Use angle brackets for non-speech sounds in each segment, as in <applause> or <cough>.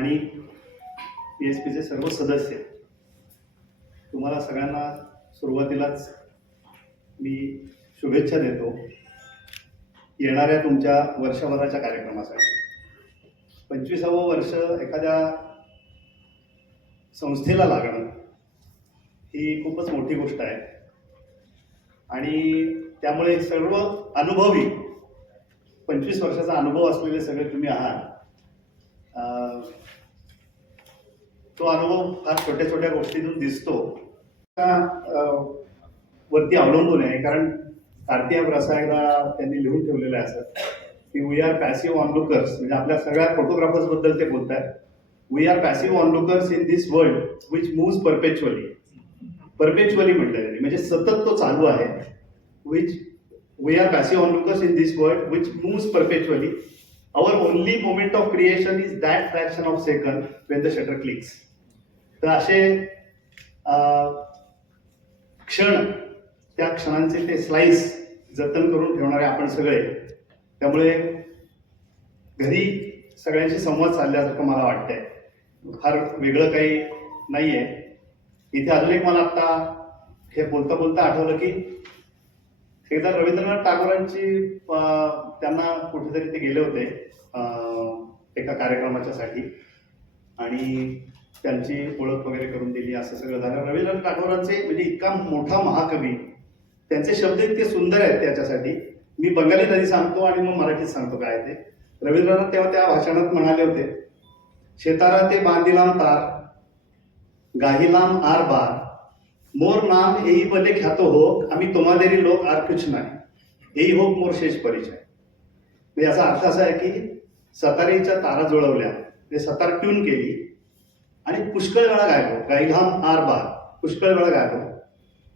आणि P S पीचे सर्व सदस्य तुम्हाला सगळ्यांना सुरुवातीलाच मी शुभेच्छा देतो येणाऱ्या तुमच्या वर्षभराच्या कार्यक्रमासाठी. पंचवीसावं वर्ष एखाद्या संस्थेला लागणं ही खूपच मोठी गोष्ट आहे. आणि त्यामुळे सर्व अनुभवी पंचवीस वर्षाचा अनुभव असलेले सगळे तुम्ही आहात. तो अनुभव फार छोट्या छोट्या गोष्टीतून दिसतो. त्या, वरती अवलंबून आहे कारण कार्तिया रसायला त्यांनी लिहून ठेवलेलं आहे असं की वी आर पॅसिव्ह ऑनलुकर्स म्हणजे आपल्या सगळ्या फोटोग्राफर्सबद्दल ते बोलत आहेत. We are passive onlookers in this world which moves perpetually perpetually म्हटलं त्यांनी. म्हणजे सतत तो चालू आहे. Which we are passive onlookers in this world which moves perpetually our only moment of creation is that fraction of second when the shutter clicks तर असे क्षण त्या क्षणांचे ते स्लाइस जतन करून ठेवणारे आपण सगळे. त्यामुळे घरी सगळ्यांशी संवाद साधल्यासारखं मला वाटतंय. फार वेगळं काही नाही आहे इथे अजून एक मला आता हे बोलता बोलता आठवलं की एकदा रवींद्रनाथ टागोरांची त्यांना कुठेतरी ते गेले होते एका कार्यक्रमाच्या साठी आणि त्यांची ओळख वगैरे करून दिली असं सगळं झालं. रवींद्रनाथ टागोरांचे म्हणजे इतका मोठा महाकवी त्यांचे शब्द इतके सुंदर आहेत त्याच्यासाठी. मी बंगालीत आधी सांगतो आणि मग मराठीत सांगतो काय ते. रवींद्रनाथ तेव्हा त्या भाषणात म्हणाले होते शेतारा ते बांधिलाम तार गाहिलाम आर बार. मोर नाम एही बले ख्यातो हो आम्ही तुम्हादेरी लोक आर कुछ नाही एही होक मोर शेष परिचय. म्हणजे याचा अर्थ असा आहे की सतारीच्या तारा जुळवल्या ते सतार ट्यून केली आणि पुष्कळ वेळा गायलो गाईलाम आर बार. पुष्कळ वेळा गायलो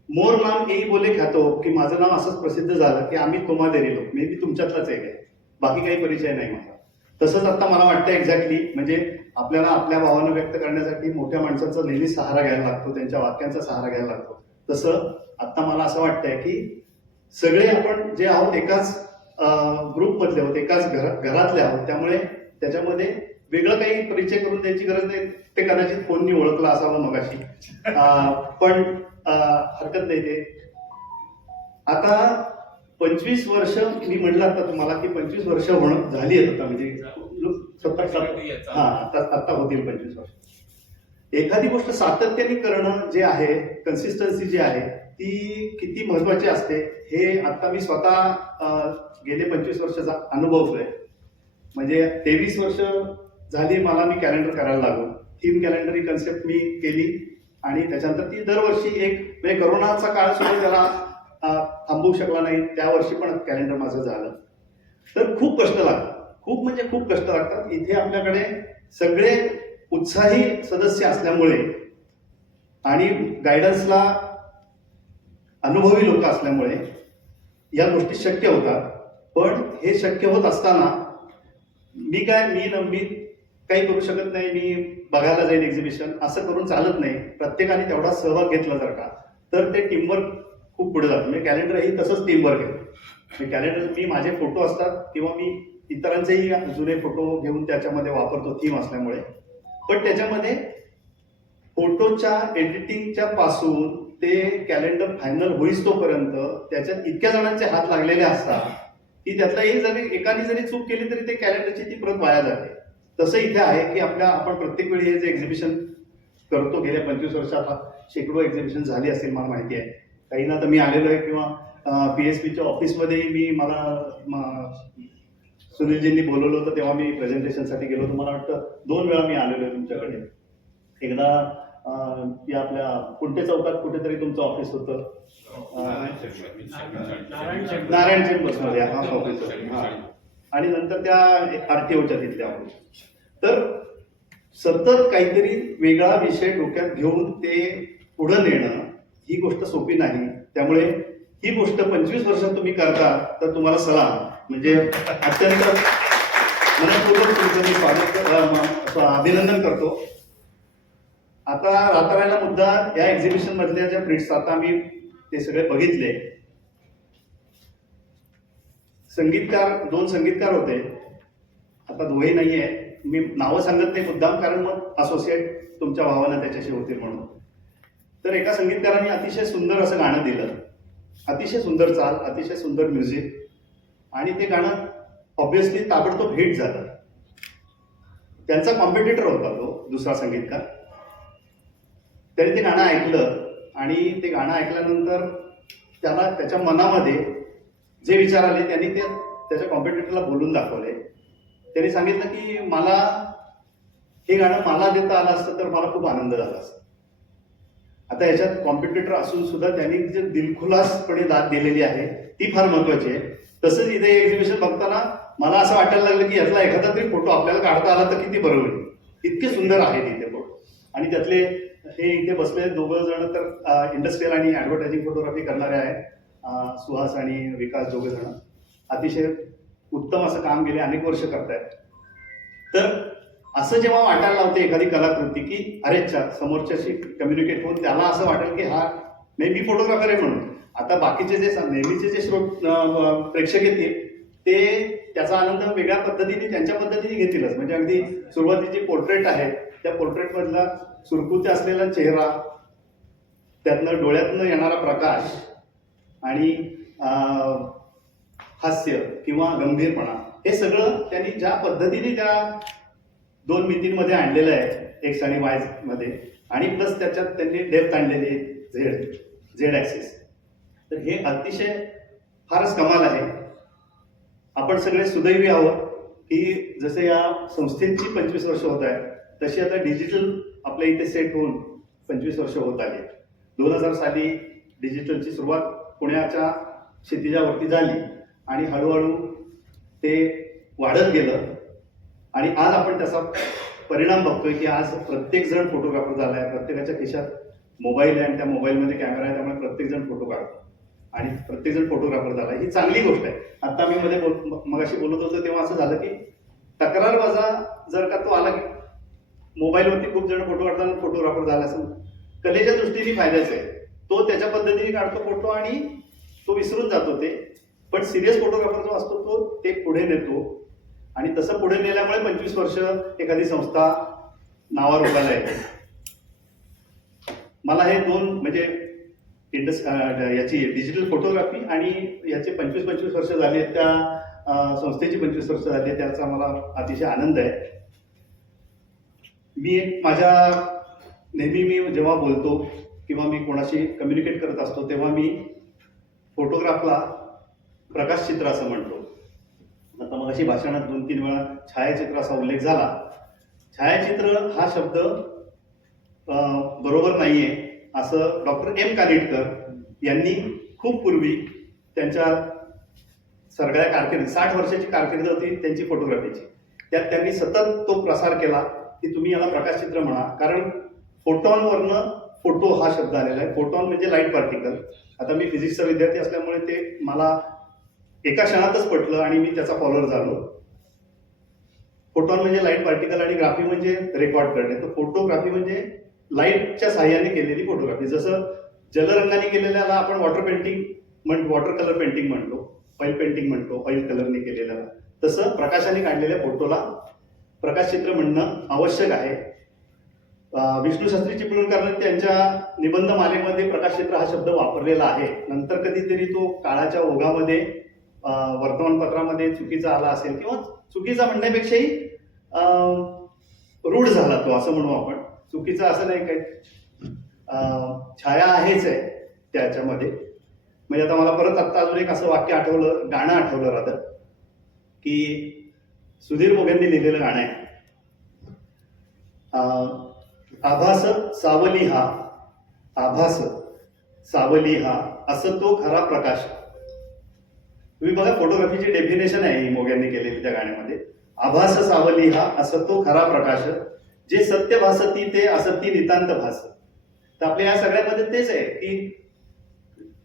मोर नाम येई बोले खातो की माझं नाव असंच प्रसिद्ध झालं की आम्ही तोमादेरी लोक. मे बी तुमच्यातलाच एक आहे. बाकी काही परिचय नाही माझा. तसंच आता मला वाटतं एक्झॅक्टली म्हणजे आपल्याला आपल्या भावना व्यक्त करण्यासाठी मोठ्या माणसांचा नेहमी सहारा घ्यायला लागतो त्यांच्या वाक्यांचा सहारा घ्यायला लागतो. तसं आता मला असं वाटतंय की सगळे आपण जे आहोत एकाच ग्रुप मधले आहोत एकाच घर घरातले आहोत त्यामुळे त्याच्यामध्ये वेगळं काही परिचय करून द्यायची गरज नाही. ते कदाचित कोणी ओळखलं असावं मगाशी. पण हरकत नाही ते. आता पंचवीस वर्ष मी म्हणलं आता तुम्हाला की पंचवीस वर्ष होणं झाली आहेत आता म्हणजे सत्तर हा आता आता होतील पंचवीस वर्ष. एखादी गोष्ट सातत्याने करणं जे आहे कन्सिस्टन्सी जी आहे ती किती महत्वाची असते हे आता मी स्वतः गेले पंचवीस वर्षाचा अनुभवतोय म्हणजे तेवीस वर्ष झाली मला मी कॅलेंडर करायला लागलो. थीम कॅलेंडर ही कन्सेप्ट मी केली आणि त्याच्यानंतर ती दरवर्षी एक म्हणजे करोनाचा काळ सुद्धा त्याला थांबवू शकला नाही त्या वर्षी पण कॅलेंडर माझं झालं. तर खूप कष्ट लागतात. खूप म्हणजे खूप कष्ट लागतात. इथे आपल्याकडे सगळे उत्साही सदस्य असल्यामुळे आणि गायडन्सला अनुभवी लोक असल्यामुळे या गोष्टी शक्य होतात. पण हे शक्य होत असताना मी काय मी नवनीत काही करू शकत नाही मी बघायला जाईल एक्झिबिशन असं करून चालत नाही. प्रत्येकाने तेवढा सहभाग घेतला जर का तर ते टीमवर्क खूप पुढे जातं. म्हणजे कॅलेंडर ही तसंच टीमवर्क आहे. म्हणजे कॅलेंडर मी माझे फोटो असतात किंवा मी इतरांचेही जुने फोटो घेऊन त्याच्यामध्ये वापरतो थीम असल्यामुळे. पण त्याच्यामध्ये फोटोच्या एडिटिंगच्या पासून ते कॅलेंडर फायनल होईस तोपर्यंत त्याच्यात इतक्या जणांचे हात लागलेले असतात की त्यातला एक जरी एकाने जरी चूक केली तरी ते कॅलेंडरची ती प्रत वाया जाते. तसं इथे आहे की आपल्या आपण प्रत्येक वेळी हे जे एक्झिबिशन करतो गेल्या पंचवीस वर्षात शेकडो एक्झिबिशन झाली असेल मला माहिती आहे. काही ना तर मी आलेलो आहे किंवा पी एस पीच्या ऑफिसमध्येही मी मला सुनीलजींनी बोलवलं होतं तेव्हा मी प्रेझेंटेशनसाठी गेलो होतो. मला वाटतं दोन वेळा मी आलेलो आहे तुमच्याकडे. एकदा या आपल्या कुंटे चौकात कुठेतरी तुमचं ऑफिस होतं. नारायण चेंब बसमध्ये हा ऑफिस होतं. आणि नंतर त्या आरटीओच्या तिथल्या तर सतत काहीतरी वेगळा विषय डोक्यात घेऊन ते पुढं नेणं ही गोष्ट सोपी नाही. त्यामुळे ही गोष्ट पंचवीस वर्षात तुम्ही करता तर तुम्हाला सलाम. म्हणजे अत्यंत मनपूर्वक तुमचं मी स्वागत अभिनंदन करतो. आता रात्रायला मुद्दा या एक्झिबिशन मधल्या ज्या प्रिंट्स आता आम्ही ते सगळे बघितले संगीतकार दोन संगीतकार होते. आता दोघे नाही आहे मी नावं सांगत नाही मुद्दाम कारण मग असोसिएट तुमच्या भावानं त्याच्याशी होतील म्हणून. तर एका संगीतकाराने अतिशय सुंदर असं गाणं दिलं. अतिशय सुंदर चाल अतिशय सुंदर म्युझिक आणि ते गाणं ऑब्विसली ताबडतोब हिट झालं. त्यांचा कॉम्पिटिटर होता तो दुसरा संगीतकार. त्याने ते गाणं ऐकलं. आणि ते गाणं ऐकल्यानंतर त्याला त्याच्या मनामध्ये जे विचार आले त्यांनी ते त्याच्या कॉम्पिटिटरला बोलून दाखवले. त्यांनी सांगितलं की मला हे गाणं मला देता आलं असतं तर मला खूप आनंद झाला असता. आता याच्यात कॉम्पिटिटर असून सुद्धा त्यांनी जे दिलखुलासपणे दाद दिलेली आहे ती फार महत्वाची आहे. तसंच इथे एक्झिबिशन बघताना मला असं वाटायला लागलं की यातला एखादा तरी फोटो आपल्याला काढता आला तर किती बरं होईल. इतके सुंदर आहेत इथे फोटो आणि त्यातले हे इथे बसले दोघं जण तर इंडस्ट्रियल आणि ऍडव्हर्टायझिंग फोटोग्राफी करणारे आहेत. सुहास आणि विकास दोघेजण अतिशय उत्तम असं काम गेले अनेक वर्ष करतायत. तर असं जेव्हा वाटायला लावते एखादी कलाकृती की अरे अच्छा समोरच्याशी कम्युनिकेट होऊन त्याला असं वाटेल की हा नाही मी फोटोग्राफर आहे म्हणून. आता बाकीचे जे स- नेहमीचे जे श्रोत प्रेक्षक येतील ते त्याचा आनंद वेगळ्या पद्धतीने त्यांच्या पद्धतीने घेतीलच. म्हणजे अगदी सुरुवातीचे पोर्ट्रेट आहे त्या पोर्ट्रेटमधला सुरकुत्या असलेला चेहरा त्यातनं डोळ्यातनं येणारा प्रकाश आणि हास्य किंवा गंभीरपणा हे सगळं त्यांनी ज्या पद्धतीने त्या दोन मितींमध्ये आणलेलं आहे एक्स आणि वायमध्ये आणि प्लस त्याच्यात त्यांनी डेप्थ आणलेली आहे झेड झेड ॲक्सिस तर हे अतिशय फारच कमाल आहे. आपण सगळे सुदैवी आहोत की जसे या संस्थेची पंचवीस वर्ष होत आहे तशी आता डिजिटल आपल्या इथे सेट होऊन पंचवीस वर्ष होत आली दोन हजार साली डिजिटलची सुरुवात पुण्याच्या क्षितिजावरती झाली आणि हळूहळू ते वाढत गेलं. आणि आज आपण त्याचा परिणाम बघतोय की आज प्रत्येक जण फोटोग्राफर झाला आहे प्रत्येकाच्या खिशात मोबाईल आहे आणि त्या मोबाईलमध्ये कॅमेरा आहे त्यामुळे प्रत्येक जण फोटो काढतो आणि प्रत्येक जण फोटोग्राफर झाला ही चांगली गोष्ट आहे. आता मी मध्ये बोल मगाशी बोलत होतो तेव्हा असं झालं की तक्रारबाजा जर का तो आला की मोबाईलवरती खूप जण फोटो काढताना फोटोग्राफर झाला असेल. कलेच्या दृष्टीने फायद्याचं आहे. तो त्याच्या पद्धतीने काढतो फोटो आणि तो विसरून जातो ते. पण सिरियस फोटोग्राफर जो असतो तो ते पुढे नेतो. आणि तसं पुढे नेल्यामुळे पंचवीस वर्ष एखादी संस्था नावावर उभारला येते. मला हे दोन म्हणजे इंडस याची डिजिटल फोटोग्राफी आणि याचे पंचवीस पंचवीस वर्ष झाली आहेत त्या संस्थेची पंचवीस वर्ष झाली आहेत त्याचा मला अतिशय आनंद आहे. मी एक माझ्या नेहमी मी जेव्हा बोलतो किंवा मी कोणाशी कम्युनिकेट करत असतो तेव्हा मी फोटोग्राफला प्रकाशचित्र असं म्हणतो. आता मग अशी भाषणात दोन तीन वेळा छायाचित्र असा उल्लेख झाला. छायाचित्र हा शब्द बरोबर नाही आहे असं डॉक्टर एम कानिटकर यांनी खूप पूर्वी त्यांच्या सगळ्या कारकिर्दी साठ वर्षाची कारकिर्द होती त्यांची फोटोग्राफीची त्यात त्यांनी सतत तो प्रसार केला की तुम्ही याला प्रकाशचित्र म्हणा. कारण फोटॉनवरनं फोटो हा शब्द आलेला आहे. फोटॉन म्हणजे लाइट पार्टिकल आता मी फिजिक्सचा विद्यार्थी असल्यामुळे ते मला एका क्षणातच पटलं आणि मी त्याचा फॉलोअर झालो. फोटॉन म्हणजे लाइट पार्टिकल आणि ग्राफी म्हणजे रेकॉर्ड करणे. तर फोटोग्राफी म्हणजे लाईटच्या साह्याने केलेली फोटोग्राफी जसं जलरंगाने केलेल्याला आपण वॉटर पेंटिंग म्हण वॉटर कलर पेंटिंग म्हणतो. ऑइल पेंटिंग म्हणतो ऑइल कलरने केलेल्याला. तसं प्रकाशाने काढलेल्या फोटोला प्रकाशचित्र म्हणणं आवश्यक आहे. विष्णू शास्त्री चिपळूणकरांनी त्यांच्या निबंध मालेमध्ये प्रकाशक्षेत्र हा शब्द वापरलेला आहे. नंतर कधीतरी तो काळाच्या ओघामध्ये वर्तमानपत्रामध्ये चुकीचा आला असेल किंवा चुकीचा म्हणण्यापेक्षाही रूढ झाला तो असं म्हणू आपण. चुकीचा असं नाही काही. छाया आहेच आहे त्याच्यामध्ये. म्हणजे आता मला परत आत्ता अजून एक असं वाक्य आठवलं गाणं आठवलं राहतं की सुधीर मोघ्यांनी लिहिलेलं गाणं आहे. आभास सावली हा. आभास सावली हा. असं तो खरा प्रकाश. तुम्ही बघा फोटोग्राफीची डेफिनेशन आहे मोग्यांनी केलेली त्या गाण्यामध्ये. आभास सावली हा असं तो खरा प्रकाश. जे सत्य भासती ते असती नितांत भास. तर आपल्या या सगळ्यामध्ये तेच आहे की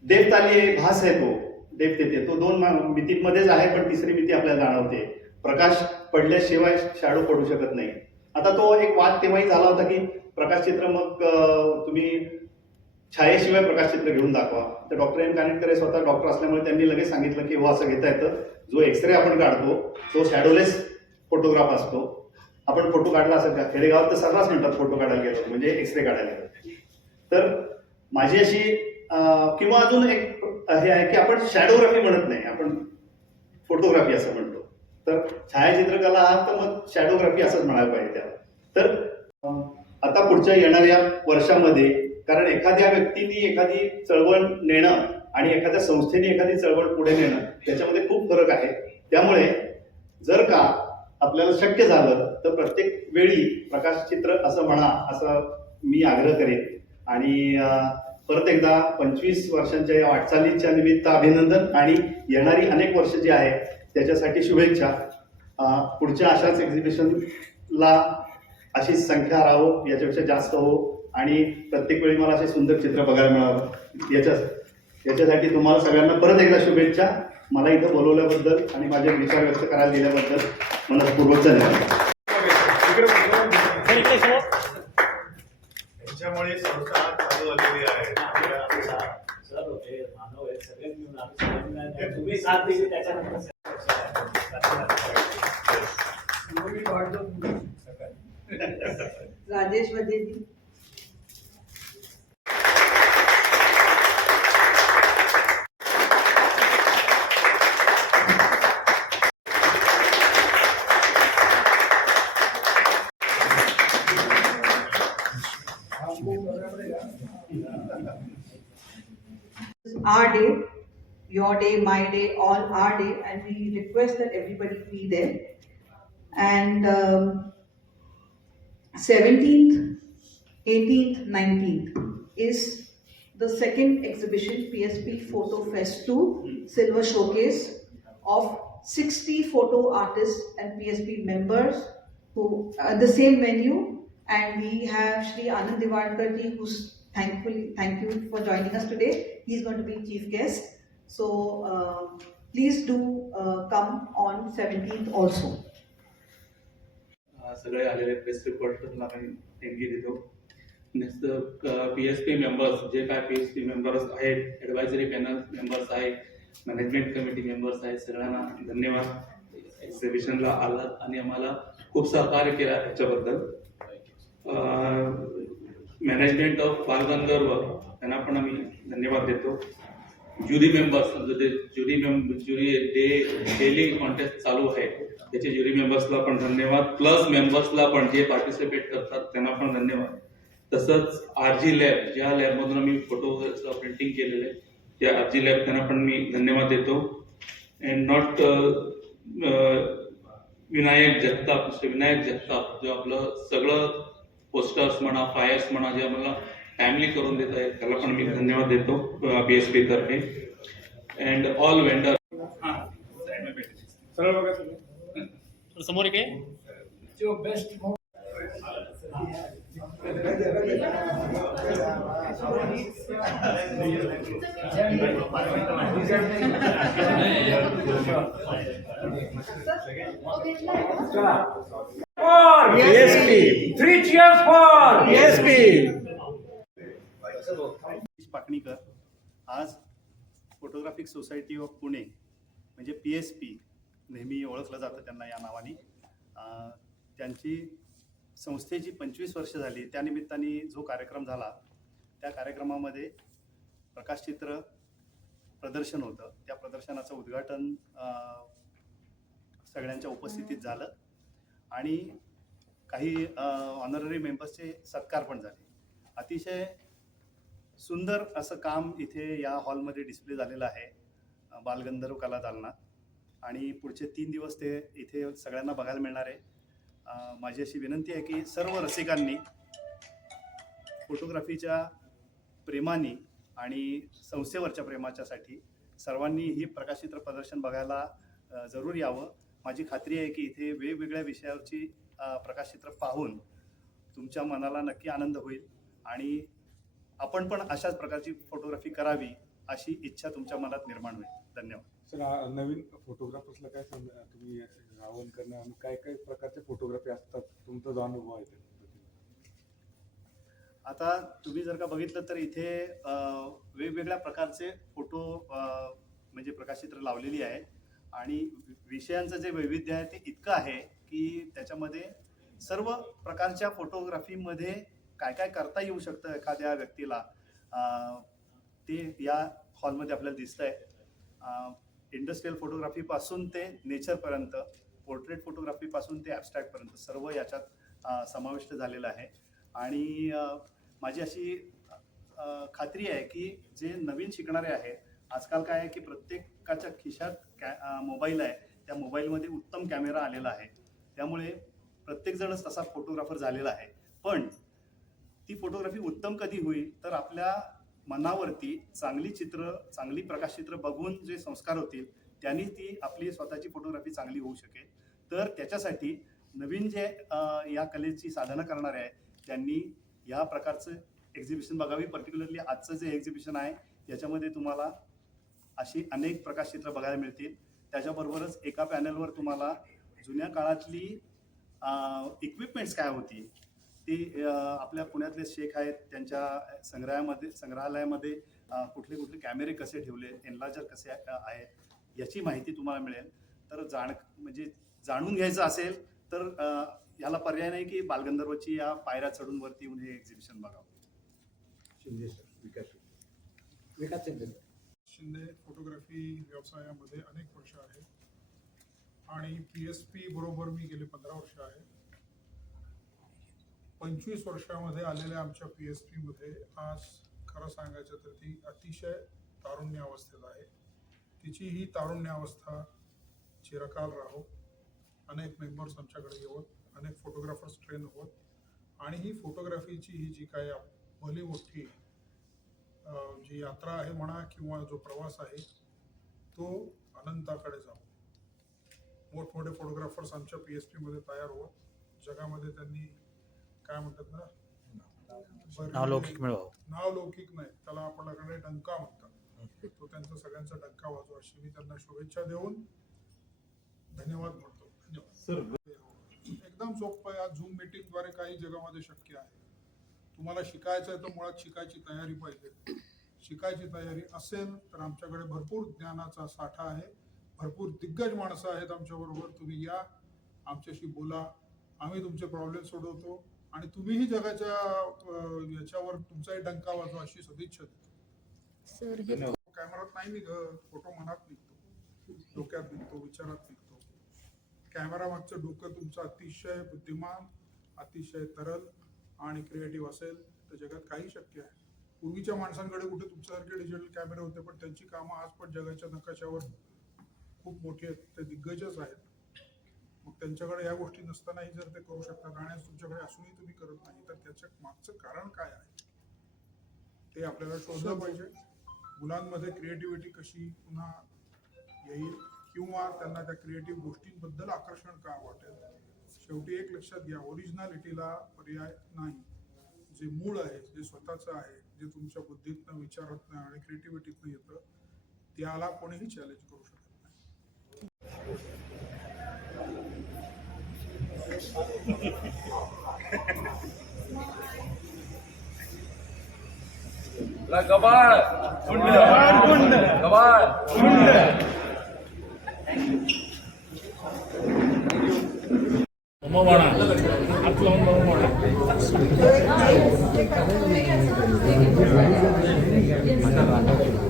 देवताली आहे भास आहे तो. देव तेथे. तो दोन मा- मितीमध्येच आहे पण तिसरी मिती आपल्याला जाणवते. प्रकाश पडल्याशिवाय शाडो पडू शकत नाही. आता तो एक वाद तेव्हाही झाला होता की प्रकाश चित्र मग तुम्ही छायेशिवाय प्रकाश चित्र घेऊन दाखवा. तर डॉक्टर एम कानेटकर स्वतः डॉक्टर असल्यामुळे त्यांनी लगेच सांगितलं की हो असं घेता येतं. जो एक्सरे आपण काढतो तो शॅडोलेस फोटोग्राफ असतो. आपण फोटो काढला असेल का? खेडेगावात तर सर्रास म्हणतात फोटो काढायला गेलो म्हणजे एक्सरे काढायला गेलो. तर माझी अशी किंवा अजून एक हे आहे की आपण शॅडोग्राफी म्हणत नाही आपण फोटोग्राफी असं म्हणतो. तर छायाचित्रकला हा तर मग शॅडोग्राफी असंच म्हणायला पाहिजे त्याला. तर आता पुढच्या येणाऱ्या वर्षामध्ये कारण एखाद्या व्यक्तीने एखादी चळवळ नेणं आणि एखाद्या संस्थेने एखादी चळवळ पुढे नेणं त्याच्यामध्ये खूप फरक आहे. त्यामुळे जर का आपल्याला शक्य झालं तर प्रत्येक वेळी प्रकाशचित्र असं म्हणा असं मी आग्रह करेन. आणि परत एकदा पंचवीस वर्षांच्या या वाटचालीच्या निमित्त अभिनंदन आणि येणारी अनेक वर्ष जी आहे त्याच्यासाठी शुभेच्छा. पुढच्या अशाच एक्झिबिशनला अशी संख्या राहो याच्यापेक्षा जास्त हो आणि प्रत्येक वेळी मला असे सुंदर चित्र बघायला मिळावं. याच्या याच्यासाठी तुम्हाला सगळ्यांना परत एकदा शुभेच्छा. मला इथं बोलवल्याबद्दल आणि माझे विचार व्यक्त करायला दिल्याबद्दल मनपूर्वक धन्यवाद. त्यांच्यामुळे संस्था चालू झालेली आहे. मानव आहेत सगळे मिळून आम्ही सगळ्यांना- तुम्ही साथ दिली त्याच्यानंतर Rajesh वदेजी our day, your day, my day, all our day, and we request that everybody be there. And um, 17th, 18th, 19th is the second exhibition, PSP Photo Fest 2 Silver Showcase of 60 photo artists and PSP members who are the same venue. And we have Shri Anand Divadkar ji, who's thankfully, thank you for joining us today. He's going to be chief guest. So um, please do uh, come on 17th also. सगळे आलेले press रिपोर्टला मी thank you देतो. Next P S P members जे काय P S P members आहेत advisory panel members आहेत management committee members आहेत सगळ्यांना धन्यवाद. एक्झिबिशनला आलात आणि आम्हाला खूप सहकार्य केला याच्याबद्दल मॅनेजमेंट ऑफ बालगंधर्व त्यांना पण आम्ही धन्यवाद देतो. ज्युरी मेंबर्स जे jury member jury day daily contest चालू आहे त्याचे ज्युरी मेंबर्सला पण धन्यवाद. प्लस मेंबर्सला पण जे पार्टिसिपेट करतात त्यांना पण धन्यवाद. तसंच आर जी लॅब ज्या लॅबमधून आम्ही फोटो प्रिंटिंग केलेले आहे, त्या आर जी लॅब त्यांना पण मी धन्यवाद देतो. And not uh, uh, Vinayak Jagtap Shri Vinayak Jagtap जो आपलं सगळं पोस्टर्स म्हणा फायर्स म्हणा जे आम्हाला फॅमिली करून देत आहेत त्याला पण मी धन्यवाद देतो बी एस पी तर्फे. अँड ऑल वेंडर समोर एक आहे. PSP. Three cheers for PSP. Satish Pakanikar आज फोटोग्राफिक सोसायटी ऑफ पुणे म्हणजे पी एस पी नेहमी ओळखलं जातं त्यांना या नावाने. त्यांची संस्थेची पंचवीस वर्ष झाली त्यानिमित्ताने जो कार्यक्रम झाला त्या कार्यक्रमामध्ये प्रकाशचित्र प्रदर्शन होतं. त्या प्रदर्शनाचं उद्घाटन सगळ्यांच्या उपस्थितीत झालं. आणि काही ऑनररी मेंबर्सचे सत्कार पण झाले. अतिशय सुंदर असं काम इथे या हॉलमध्ये डिस्प्ले झालेलं आहे बालगंधर्व कला दालनात. आणि पुढचे तीन दिवस ते इथे सगळ्यांना बघायला मिळणार आहे. माझी अशी विनंती आहे की सर्व रसिकांनी फोटोग्राफीच्या प्रेमाने आणि संस्थेवरच्या प्रेमाच्यासाठी सर्वांनी ही प्रकाशित्र प्रदर्शन बघायला जरूर यावं. माझी खात्री आहे की इथे वेगवेगळ्या विषयावरची प्रकाशचित्र पाहून तुमच्या मनाला नक्की आनंद होईल आणि आपण पण अशाच प्रकारची फोटोग्राफी करावी अशी इच्छा तुमच्या मनात निर्माण होईल. धन्यवाद. सर आ- नवीन फोटोग्राफर्सला काय सांगा तुम्ही आवाहन करणं आणि काय काय प्रकारचे फोटोग्राफी असतात? तुमचा जो अनुभव आहे त्या. आता तुम्ही जर का बघितलं तर इथे अं, वेगवेगळ्या प्रकारचे फोटो अं, म्हणजे प्रकाशचित्र लावलेली आहे. आणि वि- विषयांचं जे वैविध्य आहे ते इतकं आहे की त्याच्यामध्ये सर्व प्रकारच्या फोटोग्राफीमध्ये काय काय करता येऊ शकतं एखाद्या व्यक्तीला? ते या हॉलमध्ये आपल्याला दिसतं आहे इंडस्ट्रियल फोटोग्राफीपासून ते नेचरपर्यंत पोर्ट्रेट फोटोग्राफीपासून ते ॲबस्ट्रॅक्टपर्यंत सर्व याच्यात समाविष्ट झालेलं आहे. आणि माझी अशी खात्री आहे की जे नवीन शिकणारे आहेत आजकाल काय आहे की प्रत्येकाच्या खिशात कॅ मोबाईल आहे. त्या मोबाईलमध्ये उत्तम कॅमेरा आलेला आहे. त्यामुळे प्रत्येकजणच तसा फोटोग्राफर झालेला आहे. पण ती फोटोग्राफी उत्तम कधी होईल? तर आपल्या मनावरती चांगली चित्र चांगली प्रकाशचित्र बघून जे संस्कार होतील त्यांनी ती आपली स्वतःची फोटोग्राफी चांगली होऊ शकेल. तर त्याच्यासाठी नवीन जे या कलेची साधना करणारे आहे त्यांनी या प्रकारचं एक्झिबिशन बघावी. पर्टिक्युलरली आजचं जे एक्झिबिशन आहे याच्यामध्ये तुम्हाला अशी अनेक प्रकाशचित्र बघायला मिळतील. त्याच्याबरोबरच एका पॅनलवर तुम्हाला जुन्या काळातली इक्विपमेंट्स काय होती ती आपल्या पुण्यातले शेख आहेत त्यांच्या संग्रहामध्ये संग्रहालयामध्ये कुठले कुठले कॅमेरे कसे ठेवले एनलार्जर कसे आहेत याची माहिती तुम्हाला मिळेल. तर जाण म्हणजे जाणून घ्यायचं असेल तर याला पर्याय नाही की बालगंधर्वची या पायऱ्या चढून वरती येऊन हे एक्झिबिशन बघावं. शिंदे फोटोग्राफी व्यवसायामध्ये अनेक वर्ष आहे आणि पी एस पी बरोबर मी गेले पंधरा वर्ष आहे. पंचवीस वर्षामध्ये आलेल्या आमच्या पी एस पीमध्ये आज खरं सांगायचं तर ती अतिशय तारुण्य अवस्थेत आहे. तिची ही तारुण्य अवस्था चिरकाल राहो. अनेक मेंबर्स आमच्याकडे येवत. अनेक फोटोग्राफर्स ट्रेन होत. आणि ही फोटोग्राफीची ही जी काय भली मोठी जी यात्रा आहे म्हणा किंवा जो प्रवास आहे तो अनंताकडे जाऊ मोठमोठे फोटोग्राफर्स आमच्या पी एस पीमध्ये तयार होत जगामध्ये त्यांनी काय म्हणतात ना? नावलौकिक मिळवावं. नावलौकिक नाही. त्याला आपल्याकडे डंका म्हणतात. तो त्यांचा सगळ्यांचा डंका वाजवा. अशी मी त्यांना शुभेच्छा देऊन धन्यवाद म्हणतो. धन्यवाद. एकदम सोपं आहे. आज झूम मीटिंगद्वारे काही जगामध्ये शक्य आहे. तुम्हाला शिकायचं आहे तर मुळात शिकायची तयारी पाहिजे. शिकायची तयारी असेल तर आमच्याकडे भरपूर ज्ञानाचा साठा आहे. भरपूर दिग्गज माणसं आहेत आमच्याबरोबर. तुम्ही या. आमच्याशी बोला. आम्ही तुमचे प्रॉब्लेम सोडवतो. आणि तुम्हीही जगाच्या याच्यावर तुमचाही डंका वाजवा अशी सदिच्छा देतो. सर हे कॅमेरात नाही निघत फोटो मनात निघतो. डोक्यात निघतो विचारात निघतो. कॅमेरा मागचं डोकं तुमचं अतिशय बुद्धिमान अतिशय तरल आणि क्रिएटिव्ह असेल तर जगात काही शक्य आहे. पूर्वीच्या माणसांकडे कुठे तुमच्यासारखे डिजिटल कॅमेरे होते पण त्यांची कामं आज पण जगाच्या नकाशावर खूप मोठी आहेत. ते दिग्गजच आहेत. मग त्यांच्याकडे या गोष्टी नसतानाही जर ते करू शकतात आणि तुमच्याकडे असूनही तुम्ही करत नाही तर त्याच्या मागचं कारण काय आहे? ते आपल्याला शोधलं पाहिजे. मुलांमध्ये क्रिएटिव्हिटी कशी पुन्हा येईल किंवा त्यांना त्या क्रिएटिव्ह गोष्टींबद्दल आकर्षण का वाटेल? शेवटी एक लक्षात घ्या ओरिजिनॅलिटीला पर्याय नाही. जे मूळ आहे जे स्वतःचं आहे जे तुमच्या बुद्धीतनं विचारातनं आणि क्रिएटिव्हिटीतनं येतं त्याला कोणीही चॅलेंज करू शकत नाही. கபால். குண்டு. குண்டு. கபால். குண்டு. பொம்மவாடா அத்துல வந்து பொம்மவாடா அந்த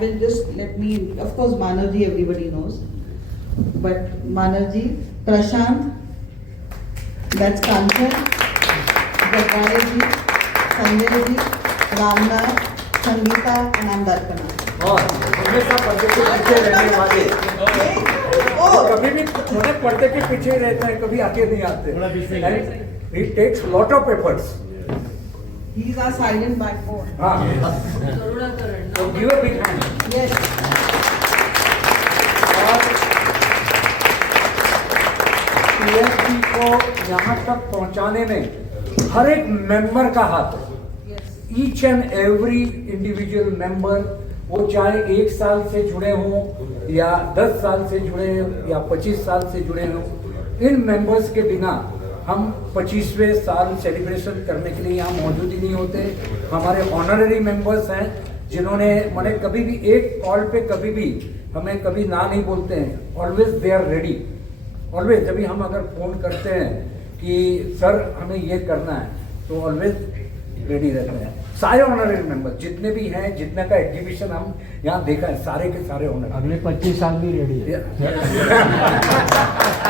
will just let me, of course, Manavji, everybody knows. But Manavji, Prashant, that's Kanchan, Jagayji, Sanjayji, Ramnath, Sangeeta, and I'm Darpana. और हमेशा पर्दे के पीछे रहने वाले वो Oh, कभी भी पर्दे के पीछे ही रहते हैं कभी आगे नहीं आते he takes lot of efforts he's our silent backbone. हाँ तो give a big hand Yes. और पीएसपी को यहाँ तक पहुँचाने में हर एक मेंबर का हाथ है। Each and every individual member वो चाहे एक साल से जुड़े हों या दस साल से जुड़े हों या पच्चीस साल से जुड़े हों इन मेंबर्स के बिना हम पच्चीसवें साल सेलिब्रेशन करने के लिए यहाँ मौजूद ही नहीं होते। हमारे ऑनररी मेंबर्स हैं जिन्होंने मैंने कभी भी एक कॉल पे कभी भी हमें कभी ना नहीं बोलते हैं। Always they are ready always जब भी हम अगर फ़ोन करते हैं कि सर हमें ये करना है तो ऑलवेज रेडी रहते हैं। सारे ऑनररी मेंबर जितने भी हैं जितने का एग्जीबिशन हम यहाँ देखा है सारे के सारे ऑनर अगले पच्चीस साल भी रेडी है। <laughs> <laughs>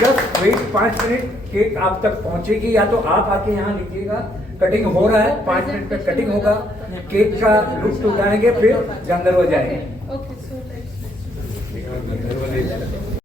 जस्ट वेट पाँच मिनट केक आप तक पहुंचेगी, या तो आप आके यहाँ लीजिएगा कटिंग हो रहा है, पाँच मिनट तक कटिंग होगा केक का लुप्त उठाएँगे, फिर जंगल हो जाएँगे.